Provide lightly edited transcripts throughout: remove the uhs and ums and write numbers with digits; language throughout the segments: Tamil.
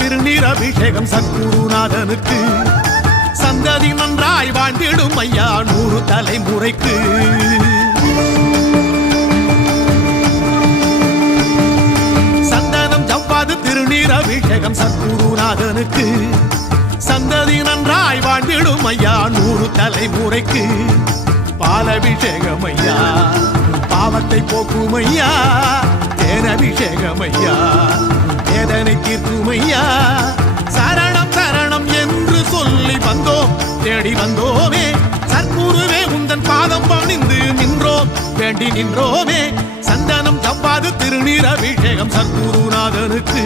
திருநீர் அபிஷேகம் சத்குருநாதனுக்கு சந்ததி நன்றாய் வாழ்ந்திடும் ஐயா 100 தலைமுறைக்கு. சந்தனம் ஜவ்வாது திருநீர் அபிஷேகம் சத்குருநாதனுக்கு சந்ததி நன்றாய் வாழ்ந்திடும் ஐயா 100 தலைமுறைக்கு. பாலபிஷேகம் ஐயா பாவத்தை போக்கும் ஐயா, தேனபிஷேகம் ஐயா வேதனை தீர்க்கும் ஐயா. சரணம் சரணம் என்று சொல்லி வந்தோம், தேடி வந்தோமே சத்குருவே உந்தன் பாதம் பணிந்து நின்றோம், வேண்டி நின்றோமே. சந்தனம் ஜவ்வாது திருநீர் அபிஷேகம் சத்குருநாதனுக்கு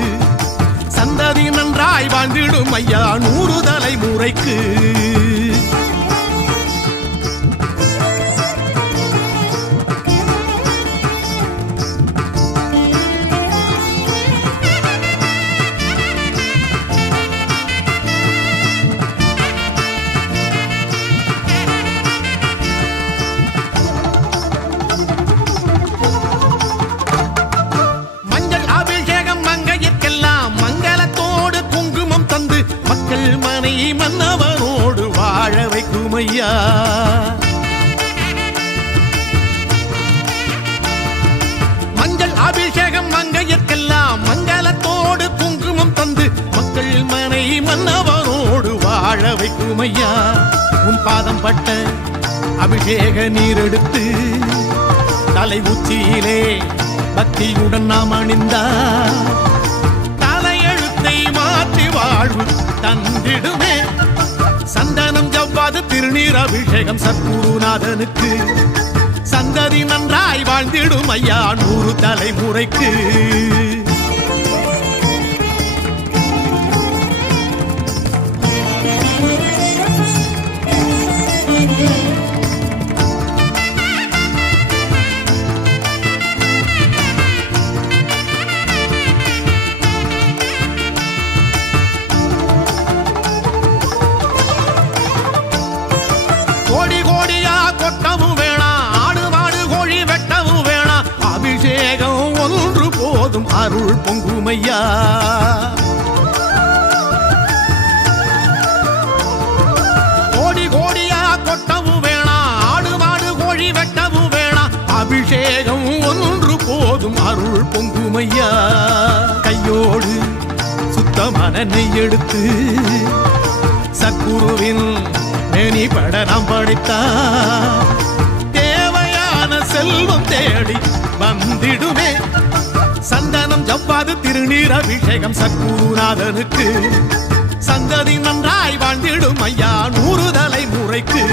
சந்ததி நன்றாய் வாழ்ந்திடும் ஐயா 100 தலைமுறைக்கு. மன்னவனோடு வாழ வைக்கும் ஐயா. மஞ்சள் அபிஷேகம் மங்கையர்க்கெல்லாம் மங்களத்தோடு குங்குமம் தந்து மக்கள் மனை மன்னவனோடு வாழ வைக்கும் ஐயா. உன் பாதம் பட்ட அபிஷேக நீர் எடுத்து தலை உச்சியிலே பக்தியுடன் நாம் அணிந்தார் தலையெழுத்தை மாற்றி வாழ்வு தந்திடுமே. சந்தனம் ஜவ்வாது திருநீர் அபிஷேகம் சத்குருநாதனுக்கு சந்ததி நன்றாய் வாழ்ந்திடும் ஐயா 100 தலைமுறைக்கு. அருள் பொங்குமையா. கோடி கோடியா கொட்டவும் வேணா, ஆடு மாடு கோழி வெட்டவும் வேணா, அபிஷேகம் ஒன்று போதும் அருள் பொங்குமையா. கையோடு சுத்தமான நெய் எடுத்து சத்குருவின் மேனி பட நாம் படைத்தா தேவையான செல்வம் தேடி வந்திடுமே. சந்தனம் ஜவ்வாது திருநீர் அபிஷேகம் சத்குருநாதனுக்கு சந்ததி நன்றாய் வாழ்ந்திடும் ஐயா 100 தலைமுறைக்கு.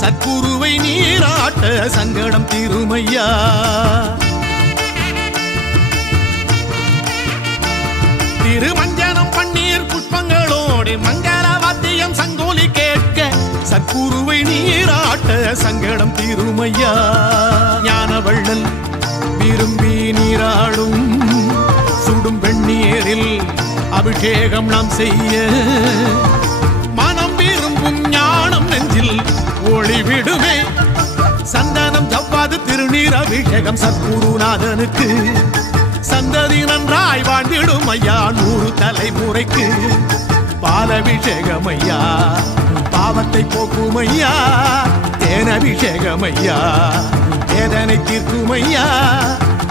சத்குருவை நீராட்ட சங்கடம் தீருமையா. திருமஞ்சனம் பன்னீர் புஷ்பங்களோடு மங்கள வாத்தியம் சங்கோலி கேட்க சத்குருவை நீராட்ட சங்கடம் தீருமையா. ஞானவள்ளல் விரும்பி நீராடும் சுடும் வெண்ணீரில் அபிஷேகம் நாம் செய்ய மனம் விரும்பும் ஞானம் நெஞ்சில் ஒளிவிடுமே. சந்தனம் ஜவ்வாது திருநீர் அபிஷேகம் சத்குருநாதனுக்கு சந்ததி நன்றாய் வாழ்ந்திடும் ஐயா 100 தலைமுறைக்கு. பாலபிஷேகம் ஐயா பாவத்தை போக்கும் ஐயா, தேனபிஷேகம் ஐயா வேதனை தீர்க்கும் ஐயா.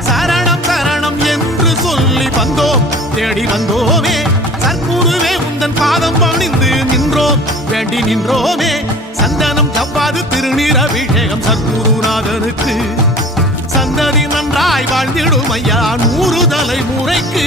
சரணம் சரணம் என்று சொல்லி வந்தோம், தேடி வந்தோமே சத்குருவே உந்தன் பாதம் பணிந்து நின்றோம், வேண்டி நின்றோமே. சந்தனம் ஜவ்வாது திருநீர் அபிஷேகம் சத்குருநாதனுக்கு சந்ததி நன்றாய் வாழ்ந்திடும் ஐயா 100 தலைமுறைக்கு